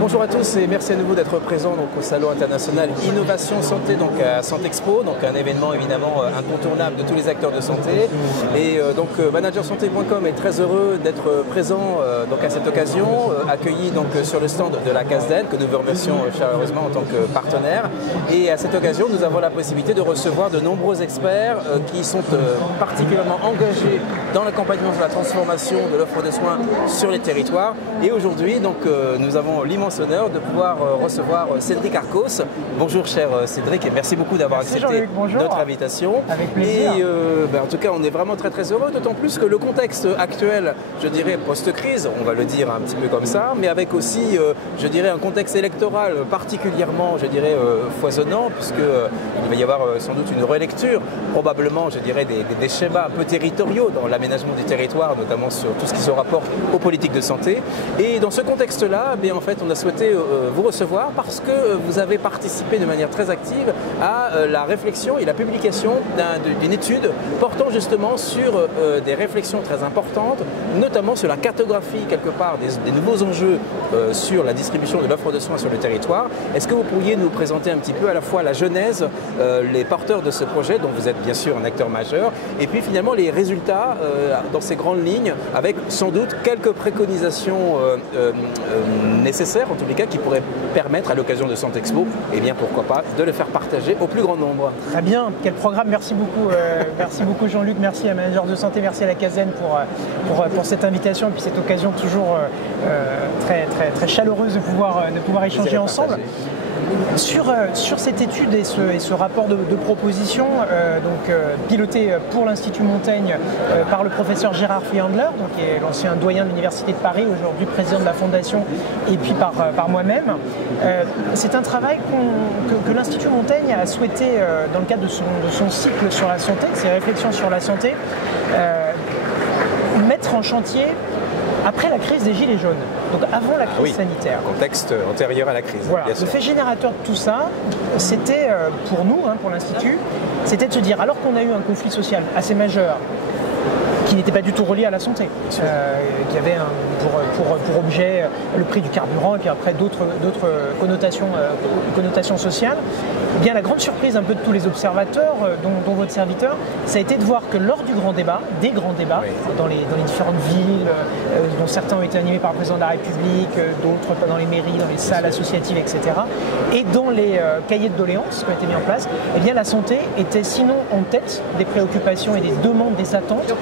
Bonjour à tous et merci à nouveau d'être présents au Salon international Innovation Santé, donc à Santexpo, donc un événement évidemment incontournable de tous les acteurs de santé. Et managersanté.com est très heureux d'être présent donc à cette occasion, accueilli donc sur le stand de la CASDEN, que nous vous remercions chaleureusement en tant que partenaire. Et à cette occasion, nous avons la possibilité de recevoir de nombreux experts qui sont particulièrement engagés dans l'accompagnement de la transformation de l'offre de soins sur les territoires. Et aujourd'hui, donc, nous avons l'immense honneur de pouvoir recevoir Cédric Arcos. Bonjour cher Cédric et merci beaucoup d'avoir accepté notre invitation. Avec plaisir. Et en tout cas, on est vraiment très heureux, d'autant plus que le contexte actuel, je dirais post-crise, on va le dire un petit peu comme ça, mais avec aussi, je dirais, un contexte électoral particulièrement, je dirais, foisonnant, puisqu'il va y avoir sans doute une relecture, probablement, je dirais, des schémas un peu territoriaux dans l'aménagement du territoire, notamment sur tout ce qui se rapporte aux politiques de santé. Et dans ce contexte-là, en fait, on a souhaité vous recevoir parce que vous avez participé de manière très active à la réflexion et la publication d'une étude portant justement sur des réflexions très importantes, notamment sur la cartographie quelque part des nouveaux enjeux sur la distribution de l'offre de soins sur le territoire. Est-ce que vous pourriez nous présenter un petit peu à la fois la genèse, les porteurs de ce projet, dont vous êtes bien sûr un acteur majeur, et puis finalement les résultats dans ces grandes lignes, avec sans doute quelques préconisations nécessaires, en tous les cas, qui pourraient permettre à l'occasion de Santexpo, et bien pourquoi pas, de le faire partager au plus grand nombre. Très bien, quel programme, merci beaucoup Jean-Luc, merci à Manager de Santé, merci à la CASDEN pour cette invitation et puis cette occasion toujours très chaleureuse de pouvoir échanger ensemble. Sur cette étude et ce rapport de proposition, piloté pour l'Institut Montaigne par le professeur Gérard Frihandler, qui est l'ancien doyen de l'Université de Paris, aujourd'hui président de la Fondation, et puis par moi-même. C'est un travail que l'Institut Montaigne a souhaité, dans le cadre de son cycle sur la santé, ses réflexions sur la santé, mettre en chantier après la crise des Gilets jaunes, donc avant la crise sanitaire. Contexte antérieur à la crise. Voilà. Le fait générateur de tout ça, c'était pour nous, pour l'Institut, c'était de se dire, alors qu'on a eu un conflit social assez majeur, qui n'était pas du tout relié à la santé, qui avait pour objet le prix du carburant et puis après d'autres connotations sociales, eh bien la grande surprise un peu de tous les observateurs, dont votre serviteur, ça a été de voir que lors du grand débat, des grands débats, dans les différentes villes, dont certains ont été animés par le président de la République, d'autres dans les mairies, dans les salles associatives, etc., et dans les cahiers de doléances qui ont été mis en place, eh bien la santé était sinon en tête des préoccupations et des demandes, des attentes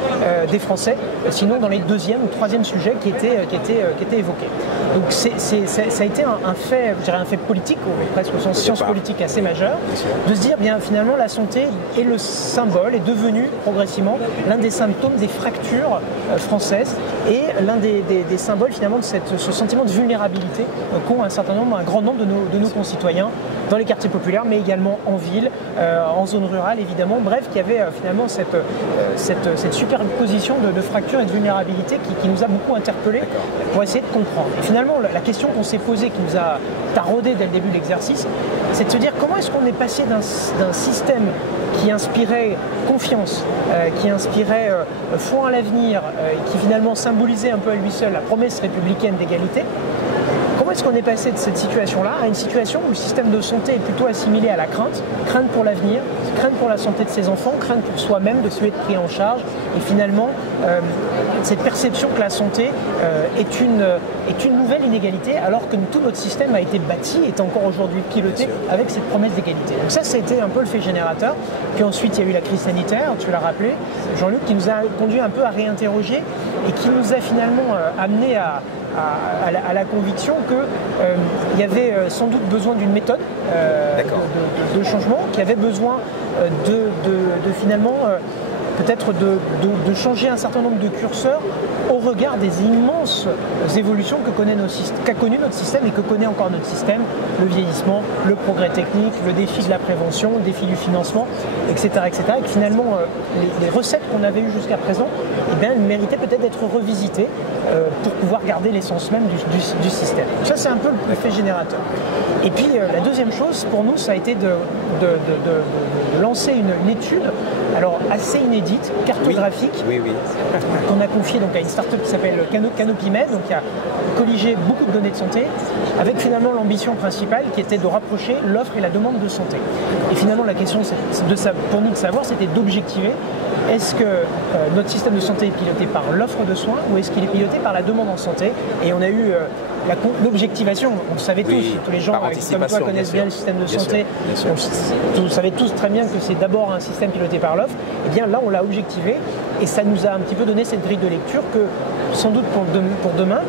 des Français, sinon dans les deuxième ou troisième sujets qui étaient évoqués. Donc ça a été un fait, je dirais un fait politique, presque au sens science politique assez majeur, de se dire bien finalement la santé est le symbole, est devenu progressivement l'un des symptômes des fractures françaises et l'un des symboles finalement de ce sentiment de vulnérabilité qu'ont un grand nombre de nos concitoyens dans les quartiers populaires, mais également en ville, en zone rurale évidemment, bref, qui avait finalement cette superposition de fractures et de vulnérabilité qui nous a beaucoup interpellés pour essayer de comprendre. Et finalement, la question qu'on s'est posée, qui nous a taraudé dès le début de l'exercice, c'est de se dire comment est-ce qu'on est passé d'un système qui inspirait confiance, qui inspirait foi en l'avenir, qui finalement symbolisait un peu à lui seul la promesse républicaine d'égalité. Comment est-ce qu'on est passé de cette situation-là à une situation où le système de santé est plutôt assimilé à la crainte pour l'avenir, crainte pour la santé de ses enfants, crainte pour soi-même de se être pris en charge, et finalement cette perception que la santé est une nouvelle inégalité, alors que tout notre système a été bâti, est encore aujourd'hui piloté avec cette promesse d'égalité. Donc ça, c'était un peu le fait générateur. Puis ensuite, il y a eu la crise sanitaire, tu l'as rappelé, Jean-Luc, qui nous a conduit un peu à réinterroger et qui nous a finalement amené à la conviction qu'il y avait sans doute besoin d'une méthode de changement, qu'il y avait besoin de finalement peut-être de changer un certain nombre de curseurs au regard des immenses évolutions qu'a connu notre système et que connaît encore notre système, le vieillissement, le progrès technique, le défi de la prévention, le défi du financement, etc. etc. et que finalement, les recettes qu'on avait eues jusqu'à présent eh bien, elle méritait peut-être d'être revisitée pour pouvoir garder l'essence même du système. Ça, c'est un peu le fait générateur. Et puis, la deuxième chose, pour nous, ça a été de lancer une étude, alors assez inédite, cartographique, qu'on a confiée donc, à une start-up qui s'appelle CanopyMed, donc qui a colligé beaucoup de données de santé, avec finalement l'ambition principale qui était de rapprocher l'offre et la demande de santé. Et finalement, la question pour nous de savoir, c'était d'objectiver. Est-ce que notre système de santé est piloté par l'offre de soins ou est-ce qu'il est piloté par la demande en santé? Et on a eu l'objectivation, on le savait tous les gens comme toi connaissent bien le système de santé, vous savez tous très bien que c'est d'abord un système piloté par l'offre. Et bien là on l'a objectivé et ça nous a un petit peu donné cette grille de lecture que sans doute pour demain,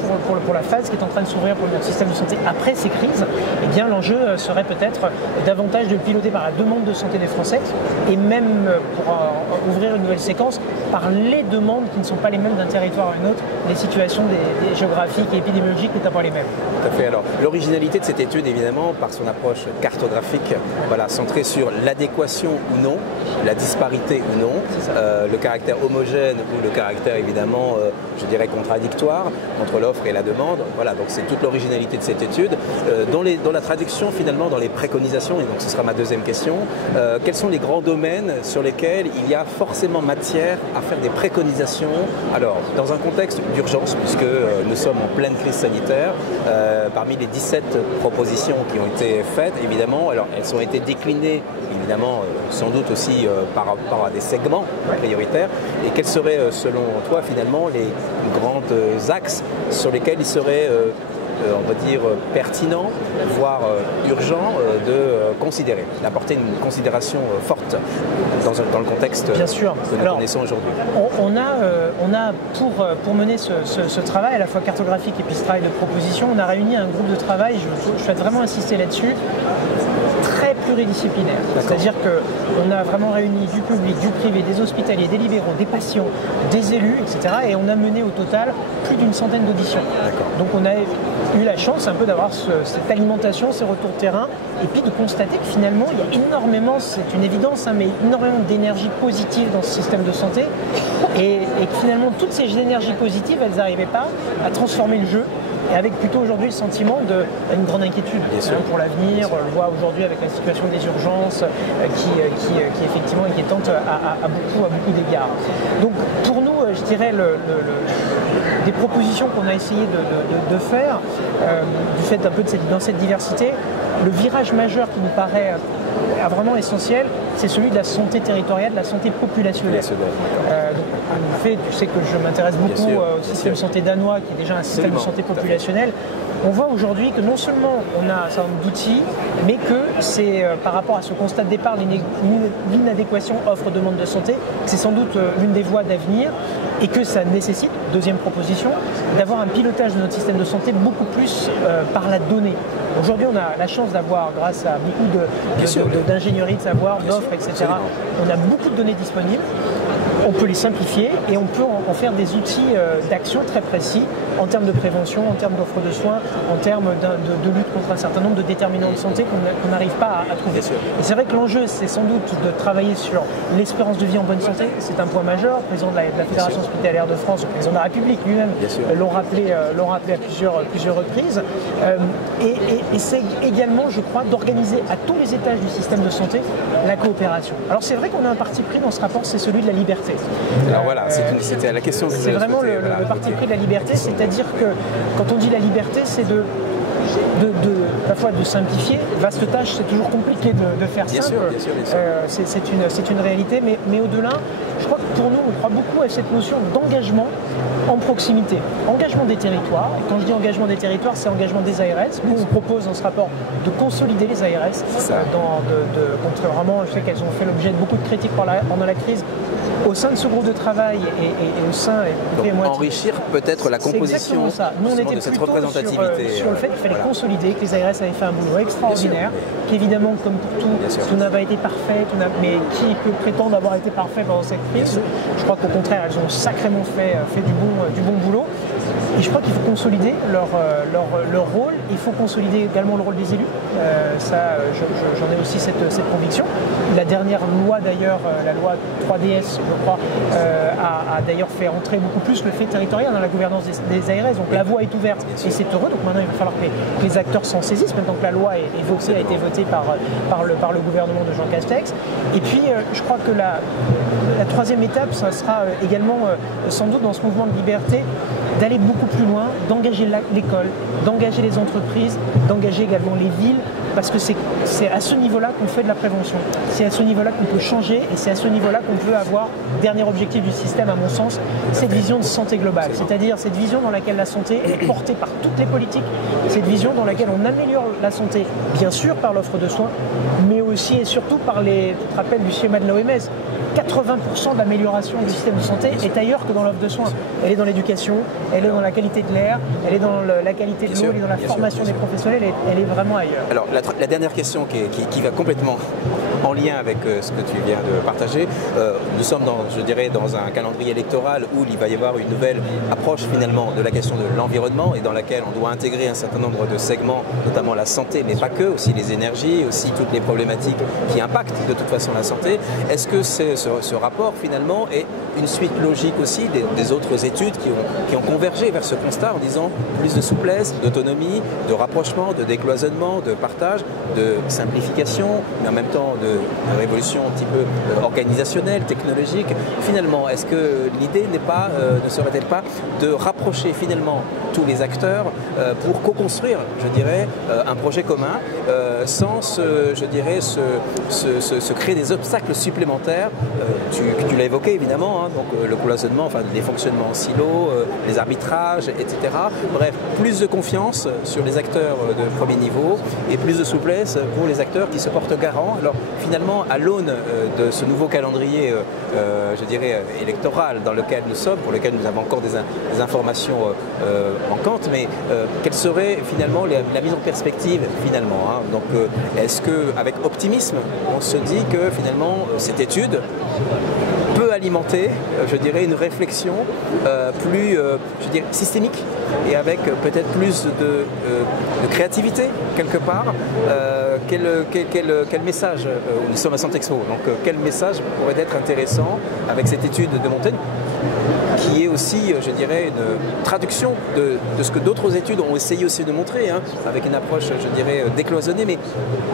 pour la phase qui est en train de s'ouvrir pour notre système de santé après ces crises, eh bien l'enjeu serait peut-être davantage de le piloter par la demande de santé des Français et même pour ouvrir une nouvelle séquence par les demandes qui ne sont pas les mêmes d'un territoire à un autre, les situations des géographiques et épidémiologiques n'étant pas les mêmes. Tout à fait. Alors l'originalité de cette étude, évidemment, par son approche cartographique, centrée sur l'adéquation ou non, la disparité ou non, le caractère homogène ou le caractère évidemment, je dirais contradictoire entre l'offre et la demande. Voilà, donc c'est toute l'originalité de cette étude. Dans la traduction finalement, dans les préconisations, et donc ce sera ma deuxième question, quels sont les grands domaines sur lesquels il y a forcément matière à faire des préconisations? Alors, dans un contexte d'urgence, puisque nous sommes en pleine crise sanitaire, parmi les 17 propositions qui ont été faites, évidemment, alors elles ont été déclinées, évidemment, sans doute aussi par rapport à des segments prioritaires. Et quels seraient, selon toi, finalement, les grands axes sur lesquels il serait, on va dire, pertinent, voire urgent de considérer, d'apporter une considération forte dans le contexte Bien sûr. que nous connaissons aujourd'hui? On a pour mener ce travail, à la fois cartographique et puis ce travail de proposition, on a réuni un groupe de travail, je souhaite vraiment insister là-dessus, très pluridisciplinaire. C'est-à-dire qu'on a vraiment réuni du public, du privé, des hospitaliers, des libéraux, des patients, des élus, etc. Et on a mené au total plus d'une centaine d'auditions. Donc on a eu la chance un peu d'avoir cette alimentation, ces retours terrain, et puis de constater que finalement il y a énormément, c'est une évidence, mais énormément d'énergie positive dans ce système de santé, et que finalement toutes ces énergies positives, elles n'arrivaient pas à transformer le jeu. Et avec plutôt aujourd'hui le sentiment d'une grande inquiétude pour l'avenir. On le voit aujourd'hui avec la situation des urgences qui est effectivement inquiétante à beaucoup d'égards. Donc pour nous, je dirais, des propositions qu'on a essayé de faire, du fait un peu dans cette diversité, le virage majeur qui nous paraît vraiment essentiel, c'est celui de la santé territoriale, de la santé populationnelle. En fait, tu sais que je m'intéresse beaucoup au système de santé danois, qui est déjà un système de santé populationnelle. On voit aujourd'hui que non seulement on a un certain nombre d'outils, mais que c'est par rapport à ce constat de départ, l'inadéquation offre-demande de santé, c'est sans doute l'une des voies d'avenir et que ça nécessite, deuxième proposition, d'avoir un pilotage de notre système de santé beaucoup plus par la donnée. Aujourd'hui, on a la chance d'avoir, grâce à beaucoup d'ingénierie de savoir, d'offres, etc., on a beaucoup de données disponibles. On peut les simplifier et on peut en faire des outils d'action très précis en termes de prévention, en termes d'offre de soins, en termes de lutte contre un certain nombre de déterminants de santé qu'on n'arrive pas à trouver. Et c'est vrai que l'enjeu, c'est sans doute de travailler sur l'espérance de vie en bonne santé. C'est un point majeur. Le président de la Fédération hospitalière de France, le président de la République lui-même l'ont rappelé à plusieurs reprises. Et c'est également, je crois, d'organiser à tous les étages du système de santé la coopération. Alors c'est vrai qu'on a un parti pris dans ce rapport, c'est celui de la liberté. Alors voilà, c'était la question que c'est vraiment le parti pris de la liberté, c'est-à-dire que quand on dit la liberté, c'est à la fois de simplifier. Vaste tâche, c'est toujours compliqué de faire simple. C'est une réalité, mais au-delà, je crois que pour nous, on croit beaucoup à cette notion d'engagement en proximité. Engagement des territoires. Et quand je dis engagement des territoires, c'est engagement des ARS. Nous, on propose dans ce rapport de consolider les ARS. Contrairement au fait qu'elles ont fait l'objet de beaucoup de critiques pendant la crise, au sein de ce groupe de travail et au sein... enrichir peut-être la composition de cette représentativité. Sur le fait qu'il fallait consolider, que les ARS avaient fait un boulot extraordinaire, qu'évidemment, comme pour tout n'a pas été parfait, mais qui peut prétendre avoir été parfait pendant cette crise? Je crois qu'au contraire, elles ont sacrément fait du bon boulot. Et je crois qu'il faut consolider leur rôle. Il faut consolider également le rôle des élus. J'en ai aussi cette conviction. La dernière loi d'ailleurs, la loi 3DS, je crois, a d'ailleurs fait entrer beaucoup plus le fait territorial dans la gouvernance des ARS. Donc la voie est ouverte et c'est heureux. Donc maintenant il va falloir que les acteurs s'en saisissent, maintenant que la loi est votée, a été votée par le gouvernement de Jean Castex. Et puis je crois que la troisième étape, ça sera également sans doute dans ce mouvement de liberté, d'aller beaucoup plus loin, d'engager l'école, d'engager les entreprises, d'engager également les villes, parce que c'est à ce niveau-là qu'on fait de la prévention. C'est à ce niveau-là qu'on peut changer et c'est à ce niveau-là qu'on peut avoir, dernier objectif du système à mon sens, cette vision de santé globale. C'est-à-dire cette vision dans laquelle la santé est portée par toutes les politiques, cette vision dans laquelle on améliore la santé, bien sûr par l'offre de soins, mais aussi et surtout par tu te rappelles du schéma de l'OMS, 80% de l'amélioration du système de santé est ailleurs que dans l'offre de soins. Elle est dans l'éducation, elle est dans la qualité de l'air, elle est dans la qualité de l'eau, elle est dans la formation des professionnels, elle est vraiment ailleurs. Alors la dernière question qui va complètement en lien avec ce que tu viens de partager, nous sommes dans un calendrier électoral où il va y avoir une nouvelle approche finalement de la question de l'environnement et dans laquelle on doit intégrer un certain nombre de segments, notamment la santé, mais pas que, aussi les énergies, aussi toutes les problématiques qui impactent de toute façon la santé. Est-ce que ce rapport finalement est une suite logique aussi des autres études qui ont convergé vers ce constat en disant plus de souplesse, d'autonomie, de rapprochement, de décloisonnement, de partage, de simplification, mais en même temps de révolution un petit peu organisationnelle, technologique. Finalement, est-ce que l'idée ne serait-elle pas de rapprocher finalement tous les acteurs pour co-construire, je dirais, un projet commun sans se créer des obstacles supplémentaires. Tu l'as évoqué évidemment, hein, donc le cloisonnement, enfin les fonctionnements en silo, les arbitrages, etc. Bref, plus de confiance sur les acteurs de premier niveau et plus de souplesse pour les acteurs qui se portent garants. Alors finalement, à l'aune de ce nouveau calendrier, électoral dans lequel nous sommes, pour lequel nous avons encore des informations manquantes, mais quelle serait finalement la mise en perspective finalement, hein. Donc est-ce qu'avec optimisme, on se dit que finalement cette étude peut alimenter, une réflexion plus systémique et avec peut-être plus de créativité quelque part. Quel message, nous sommes à Santexpo, donc quel message pourrait être intéressant avec cette étude de Montaigne qui est aussi, une traduction de ce que d'autres études ont essayé aussi de montrer, hein, avec une approche, décloisonnée, mais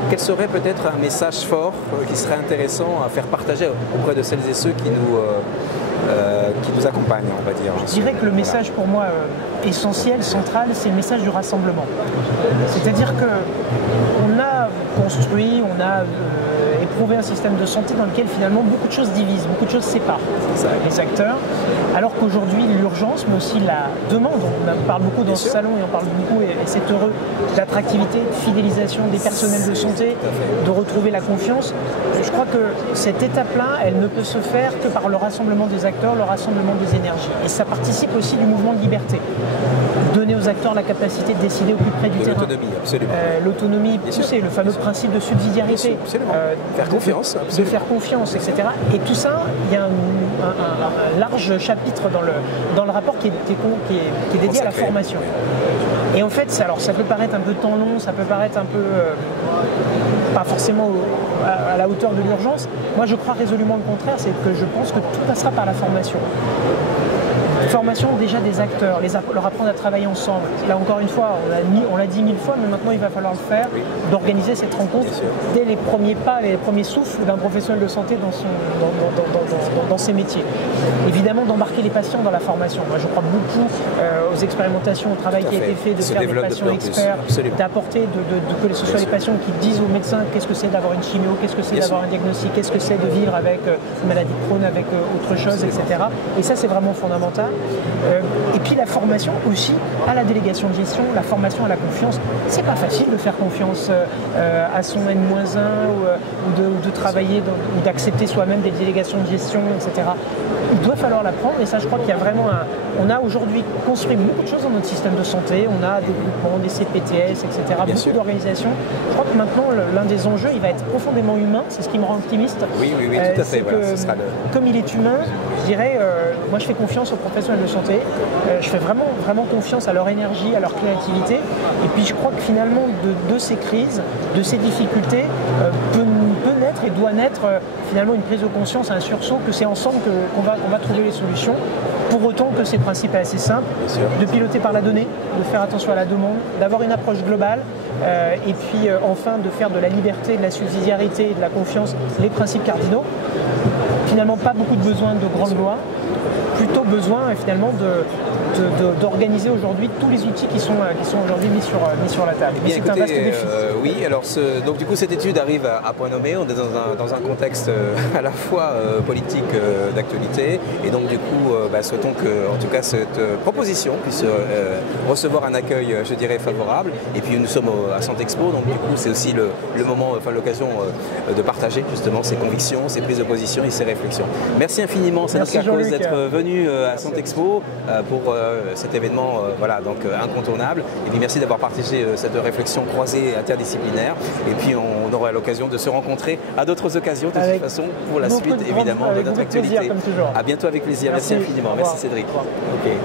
quel serait peut-être un message fort qui serait intéressant à faire partager auprès de celles et ceux qui nous accompagnent, on va dire. Je dirais que le message pour moi essentiel, central, c'est le message du rassemblement. C'est-à-dire qu'on a construit, on a éprouvé un système de santé dans lequel finalement beaucoup de choses divisent, beaucoup de choses séparent les acteurs, alors qu'aujourd'hui l'urgence, mais aussi la demande, on parle beaucoup dans ce salon et on parle beaucoup, et c'est heureux, d'attractivité, de fidélisation des personnels de santé, de retrouver la confiance. Je crois que cette étape-là, elle ne peut se faire que par le rassemblement des acteurs, le rassemblement des énergies. Et ça participe aussi du mouvement de liberté. Donner aux acteurs la capacité de décider au plus près du terrain. L'autonomie, absolument. L'autonomie poussée, le fameux principe de subsidiarité. Faire confiance. De faire confiance, etc. Et tout ça, il y a un large chapitre dans le rapport qui est dédié à la formation. Et en fait, ça peut paraître un peu temps long, ça peut paraître un peu pas forcément à la hauteur de l'urgence. Moi, je crois résolument le contraire, c'est que je pense que tout passera par la formation. Formation déjà des acteurs, leur apprendre à travailler ensemble. Là encore une fois, on l'a dit 1000 fois, mais maintenant il va falloir le faire, d'organiser cette rencontre dès les premiers pas, les premiers souffles d'un professionnel de santé dans ses métiers. Évidemment d'embarquer les patients dans la formation. Moi je crois beaucoup aux expérimentations, au travail qui a été fait, de faire des patients experts, d'apporter, que ce soit les patients qui disent aux médecins qu'est-ce que c'est d'avoir une chimio, qu'est-ce que c'est d'avoir un diagnostic, qu'est-ce que c'est de vivre avec une maladie de Crohn, avec autre chose, etc. Et ça c'est vraiment fondamental. Et puis la formation aussi à la délégation de gestion, la formation à la confiance. C'est pas facile de faire confiance à son N-1 ou de travailler ou d'accepter soi-même des délégations de gestion, etc. Il doit falloir l'apprendre et ça je crois qu'il y a vraiment on a aujourd'hui construit beaucoup de choses dans notre système de santé, on a des groupements, des CPTS, etc. Beaucoup d'organisations. Je crois que maintenant l'un des enjeux il va être profondément humain, c'est ce qui me rend optimiste. Oui, tout à fait. Voilà, comme il est humain, je dirais, moi je fais confiance aux professeurs professionnels de santé. Je fais vraiment confiance à leur énergie, à leur créativité. Et puis je crois que finalement de ces crises, de ces difficultés, peut naître et doit naître finalement une prise de conscience, un sursaut, que c'est ensemble qu'on va trouver les solutions. Pour autant que ces principes est assez simple, de piloter par la donnée, de faire attention à la demande, d'avoir une approche globale et puis enfin de faire de la liberté, de la subsidiarité et de la confiance les principes cardinaux. Finalement, pas beaucoup de besoin de grandes lois, plutôt besoin finalement d'organiser aujourd'hui tous les outils qui sont aujourd'hui mis sur la table. Bien, c'est un vaste défi. Oui, alors donc du coup cette étude arrive à point nommé, on est dans un contexte à la fois politique d'actualité et donc du coup souhaitons que en tout cas cette proposition puisse recevoir un accueil je dirais favorable et puis nous sommes à Santexpo donc du coup c'est aussi le moment, enfin l'occasion de partager justement ces convictions, ces prises de position et ces réflexions. Merci infiniment Sandrine Carcos d'être venu à Santexpo pour cet événement voilà, donc, incontournable. Et puis merci d'avoir partagé cette réflexion croisée et interdisciplinaire. Et puis on aura l'occasion de se rencontrer à d'autres occasions de toute façon pour la suite évidemment de notre actualité. Plaisir, comme toujours. À bientôt avec plaisir. Merci infiniment. Merci Cédric. Okay.